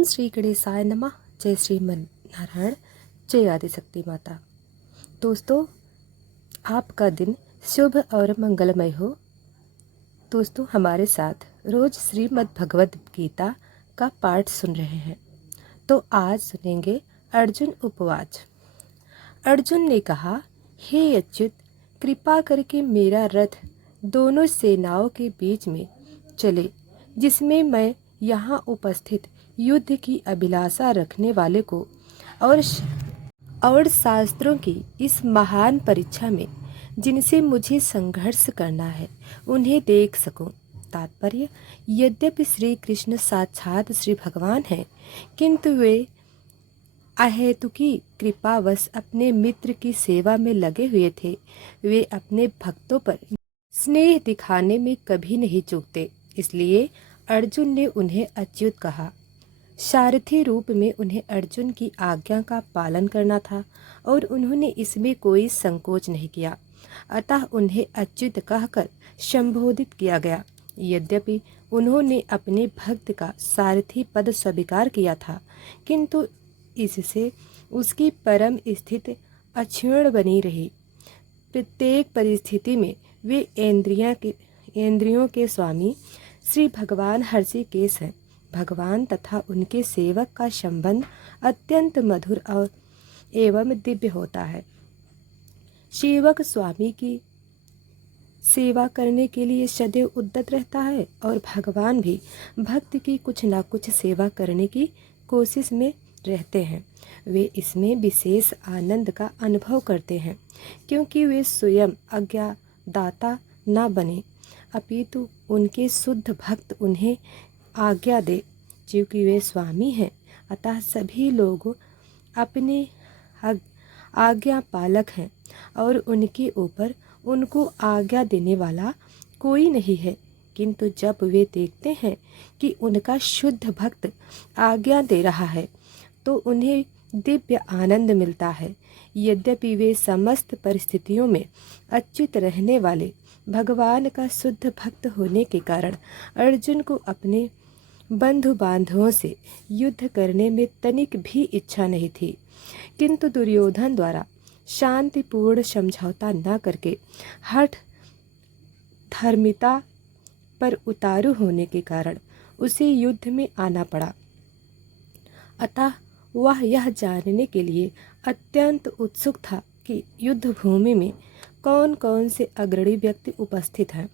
ओम श्री गणेशाय नमः। जय श्रीमन नारायण, जय आदिशक्ति माता। दोस्तों, आपका दिन शुभ और मंगलमय हो। दोस्तों, हमारे साथ रोज श्रीमद् भगवद गीता का पाठ सुन रहे हैं। तो आज सुनेंगे अर्जुन उपवाच। अर्जुन ने कहा, हे अच्युत, कृपा करके मेरा रथ दोनों सेनाओं के बीच में चले, जिसमें मैं यहाँ उपस्थित युद्ध की अभिलाषा रखने वाले को और शास्त्रों की इस महान परीक्षा में जिनसे मुझे संघर्ष करना है उन्हें देख सकूं। तात्पर्य, यद्यपि श्री कृष्ण साक्षात श्री भगवान हैं, किंतु वे अहेतुकी कृपावश अपने मित्र की सेवा में लगे हुए थे। वे अपने भक्तों पर स्नेह दिखाने में कभी नहीं चूकते। इसलिए अर्जुन ने उन्हें अच्युत कहा। सारथी रूप में उन्हें अर्जुन की आज्ञा का पालन करना था और उन्होंने इसमें कोई संकोच नहीं किया। अतः उन्हें अच्युत कहकर संबोधित किया गया। यद्यपि उन्होंने अपने भक्त का सारथी पद स्वीकार किया था, किंतु इससे उसकी परम स्थिति अक्षुण्ण बनी रही। प्रत्येक परिस्थिति में वे इंद्रियों के स्वामी श्री भगवान हृषिकेश हैं। भगवान तथा उनके सेवक का संबंध अत्यंत मधुर और एवं दिव्य होता है। सेवक स्वामी की सेवा करने के लिए सदैव उद्यत रहता है और भगवान भी भक्त की कुछ न कुछ सेवा करने की कोशिश में रहते हैं। वे इसमें विशेष आनंद का अनुभव करते हैं, क्योंकि वे स्वयं आज्ञादाता न बने, अपितु उनके शुद्ध भक्त उन्हें आज्ञा दे। क्योंकि वे स्वामी हैं, अतः सभी लोग अपने आज्ञा पालक हैं और उनके ऊपर उनको आज्ञा देने वाला कोई नहीं है। किंतु जब वे देखते हैं कि उनका शुद्ध भक्त आज्ञा दे रहा है, तो उन्हें दिव्य आनंद मिलता है। यद्यपि वे समस्त परिस्थितियों में अच्युत रहने वाले भगवान का शुद्ध भक्त होने के कारण अर्जुन को अपने बंधु बांधवों से युद्ध करने में तनिक भी इच्छा नहीं थी, किंतु दुर्योधन द्वारा शांतिपूर्ण समझौता न करके हठ धर्मिता पर उतारू होने के कारण उसे युद्ध में आना पड़ा। अतः वह यह जानने के लिए अत्यंत उत्सुक था कि युद्ध भूमि में कौन कौन से अग्रणी व्यक्ति उपस्थित हैं।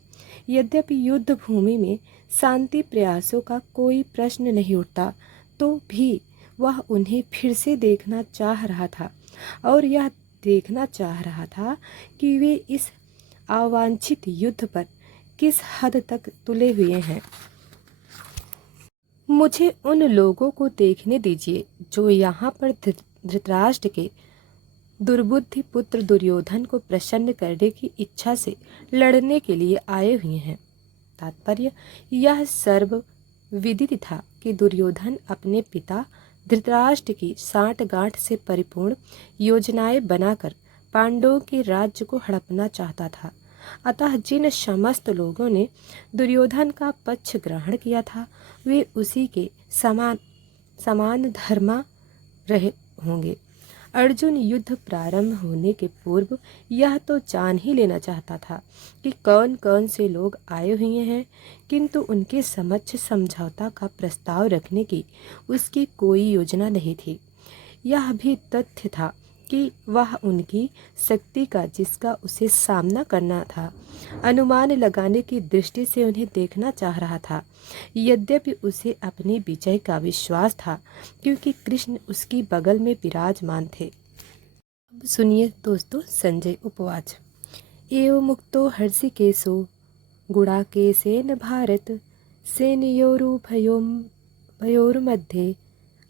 यद्यपि युद्ध भूमि में शांति प्रयासों का कोई प्रश्न नहीं उठता, तो भी वह उन्हें फिर से देखना चाह रहा था और यह देखना चाह रहा था कि वे इस अवांछित युद्ध पर किस हद तक तुले हुए हैं। मुझे उन लोगों को देखने दीजिए जो यहाँ पर धृतराष्ट्र के दुर्बुद्धि पुत्र दुर्योधन को प्रसन्न करने की इच्छा से लड़ने के लिए आए हुए हैं। तात्पर्य, यह सर्व विदित था कि दुर्योधन अपने पिता धृतराष्ट्र की साठगांठ से परिपूर्ण योजनाएं बनाकर पांडवों के राज्य को हड़पना चाहता था। अतः जिन समस्त लोगों ने दुर्योधन का पक्ष ग्रहण किया था, वे उसी के समान धर्मा रहे होंगे। अर्जुन युद्ध प्रारंभ होने के पूर्व यह तो जान ही लेना चाहता था कि कौन कौन से लोग आए हुए हैं, किंतु उनके समक्ष समझौता का प्रस्ताव रखने की उसकी कोई योजना नहीं थी। यह भी तथ्य था कि वह उनकी शक्ति का, जिसका उसे सामना करना था, अनुमान लगाने की दृष्टि से उन्हें देखना चाह रहा था। यद्यपि उसे अपनी विजय का विश्वास था, क्योंकि कृष्ण उसकी बगल में विराजमान थे। अब सुनिए दोस्तों, संजय उपवाच। एवं मुक्तो हर्षिकेशो गुडाकेशेन भारत सेनयोरुभयोर्मध्ये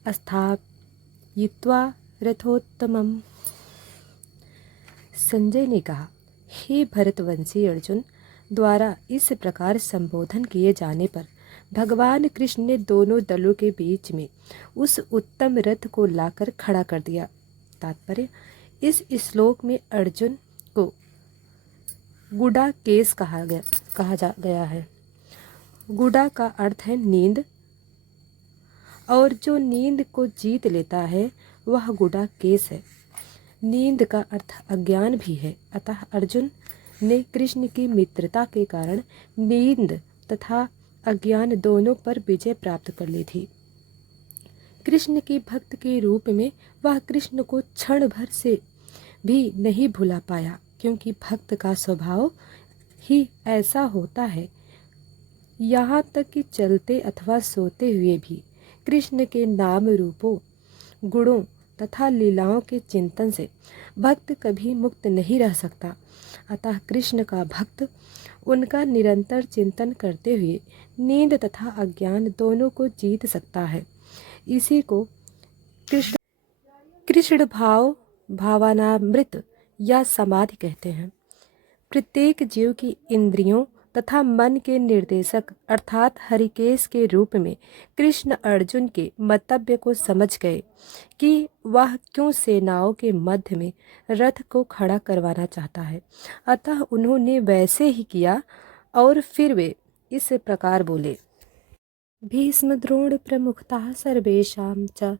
स्थापयित्वा रथोत्तमम्। संजय ने कहा, हे भरतवंशी अर्जुन द्वारा इस प्रकार संबोधन किए जाने पर भगवान कृष्ण ने दोनों दलों के बीच में उस उत्तम रथ को लाकर खड़ा कर दिया। तात्पर्य, इस श्लोक में अर्जुन को गुडाकेश कहा गया है। गुडा का अर्थ है नींद और जो नींद को जीत लेता है वह गुडाकेश है। नींद का अर्थ अज्ञान भी है। अतः अर्जुन ने कृष्ण की मित्रता के कारण नींद तथा अज्ञान दोनों पर विजय प्राप्त कर ली थी। कृष्ण की भक्त के रूप में वह कृष्ण को क्षण भर से भी नहीं भुला पाया, क्योंकि भक्त का स्वभाव ही ऐसा होता है। यहाँ तक कि चलते अथवा सोते हुए भी कृष्ण के नाम रूपों, गुणों तथा लीलाओं के चिंतन से भक्त कभी मुक्त नहीं रह सकता। अतः कृष्ण का भक्त उनका निरंतर चिंतन करते हुए नींद तथा अज्ञान दोनों को जीत सकता है। इसी को कृष्ण भाव, भावनामृत या समाधि कहते हैं। प्रत्येक जीव की इंद्रियों तथा मन के निर्देशक अर्थात हरिकेश के रूप में कृष्ण अर्जुन के मंतव्य को समझ गए कि वह क्यों सेनाओं के मध्य में रथ को खड़ा करवाना चाहता है। अतः उन्होंने वैसे ही किया और फिर वे इस प्रकार बोले। भीष्म द्रोण प्रमुखतः सर्वेषां च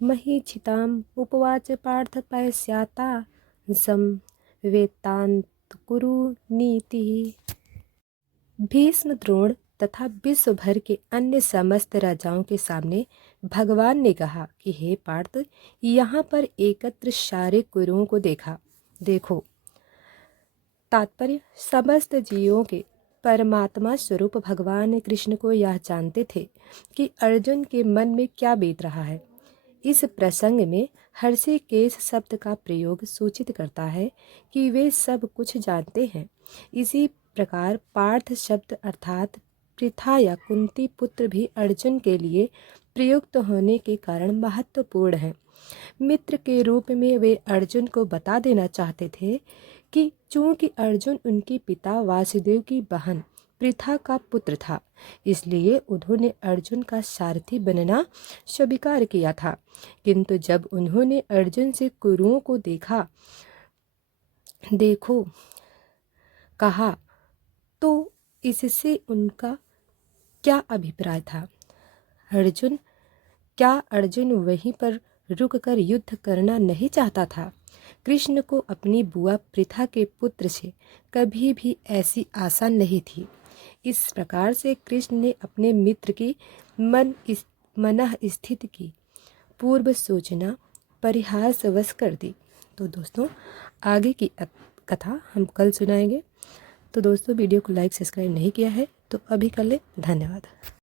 महीक्षिताम् उपवाच पार्थ पश्याता संवेत्तान् कुरु नीतिः। भीष्म द्रोण तथा विश्व भर के अन्य समस्त राजाओं के सामने भगवान ने कहा कि हे पार्थ, यहाँ पर एकत्र सारे कुरुओं को देखो। तात्पर्य, समस्त जीवों के परमात्मा स्वरूप भगवान कृष्ण को यह जानते थे कि अर्जुन के मन में क्या बीत रहा है। इस प्रसंग में हर्षिकेश शब्द का प्रयोग सूचित करता है कि वे सब कुछ जानते हैं। इसी प्रकार पार्थ शब्द अर्थात पृथा या कुंती पुत्र भी अर्जुन के लिए प्रयुक्त होने के कारण महत्वपूर्ण है। मित्र के रूप में वे अर्जुन को बता देना चाहते थे कि चूंकि अर्जुन उनके पिता वासुदेव की बहन पृथा का पुत्र था, इसलिए उन्होंने अर्जुन का सारथी बनना स्वीकार किया था। किंतु जब उन्होंने अर्जुन से कुरुओं को देखो कहा तो इससे उनका क्या अभिप्राय था? क्या अर्जुन वहीं पर रुककर युद्ध करना नहीं चाहता था? कृष्ण को अपनी बुआ पृथा के पुत्र से कभी भी ऐसी आशा नहीं थी। इस प्रकार से कृष्ण ने अपने मित्र की मनः स्थिति की पूर्व सूचना परिहासवश कर दी। तो दोस्तों, आगे की कथा हम कल सुनाएंगे। तो दोस्तों, वीडियो को लाइक सब्सक्राइब नहीं किया है तो अभी कर ले। धन्यवाद।